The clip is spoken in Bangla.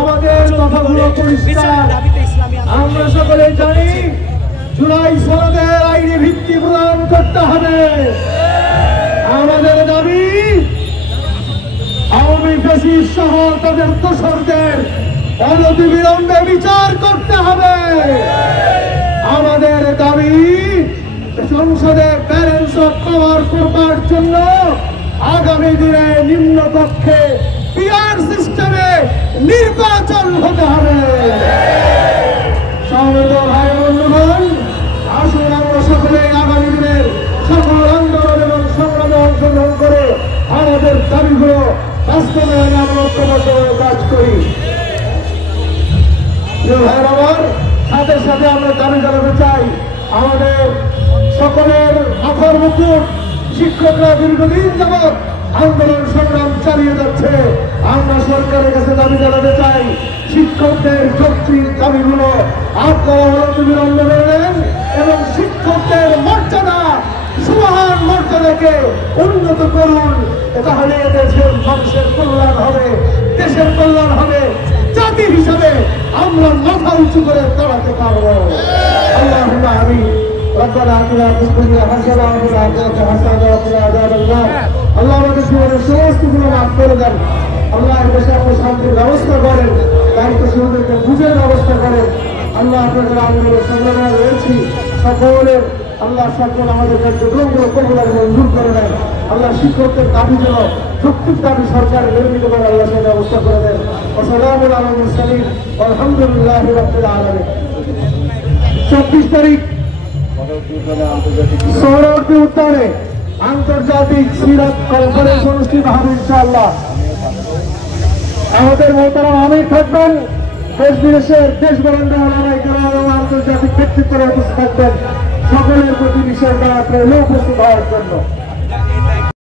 আমাদের কথাগুলো পরিষ্কার। আমরা সকলে জানি জুলাই সনদের আইনি ভিত্তি প্রদান করতে হবে। আমাদের দাবি আওয়ামী ফ্যাসিস্ট সহ তাদের দোসরদের অনতিবিলম্বে বিচার করতে হবে। আমাদের দাবি সংসদে ব্যালেন্স অফ পাওয়ার করবার জন্য আগামী দিনে নিম্নকক্ষে পিআর সিস্টেমে নির্বাচন হতে হবে। সমবেত ভাই বন্ধুগণ, আসুন আমরা সকলে আগামী দিনের সকল আন্দোলন এবং সংগ্রামে অংশগ্রহণ করে আমাদের দাবিগুলো বাস্তবায়নে আমরা ঐক্যবদ্ধ হয়ে কাজ করি। ভাইয়ের আমার সাথে সাথে আমরা দাবি জানাতে চাই, আমাদের সকলের মাথার মুকুট শিক্ষকরা দীর্ঘদিন যাবৎ আন্দোলন সংগ্রাম চালিয়ে যাচ্ছে। আমরা সরকারের কাছে দাবি জানাতে চাই, শিক্ষকদের যৌক্তিক দাবিগুলো আপনারা অনতিবিলম্বে নেন এবং শিক্ষকদের মর্যাদা, সুমহান মর্যাদাকে উন্নত করুন। তাহলে দেশের মানুষের কল্যাণ হবে, দেশের কল্যাণ হবে। জাতি হিসাবে আমরা মাথা উঁচু করে দাঁড়াতে পারবো। আল্লাহুম্মা আমিন। ربنا آتنا في الدنيا حسنة وفي الآخرة حسنة وقنا عذاب النار। আল্লাহ আমাদের জীবনের সমস্ত গুলো মাফ করে দেন। আল্লাহ এর দেশে আপনি শান্তির ব্যবস্থা করেন, দায়িত্বশীলদেরকে বুঝের ব্যবস্থা করেন। আল্লাহ আপনাদের আন্দোলন সংগ্রামে রয়েছি সকলের আল্লাহ সকল আমাদের কার্যক্রমগুলো কবুল আর মঞ্জুর করে নেন। আল্লাহ শিক্ষকদের দাবি যেন যৌক্তিক দাবি সরকার মেনে নিতে পারে, আল্লাহ সেই ব্যবস্থা করে দেন। ওয়াসসালামু আলা মুরসালিন আলহামদুলিল্লাহি রাব্বিল আলামিন। 24 তারিখ সৌরভী উত্তরে আন্তর্জাতিক সিরাত কনফারেন্স অনুষ্ঠিত হবে ইনশাআল্লাহ। আমাদের মোহতারাম আমির থাকবেন, দেশ বিদেশের দেশ বরেন্দ্র আন্তর্জাতিক ব্যক্তিত্বরা উপস্থিত থাকবেন। সকলের প্রতি বিষয়টা আপনার উপস্থিত হওয়ার জন্য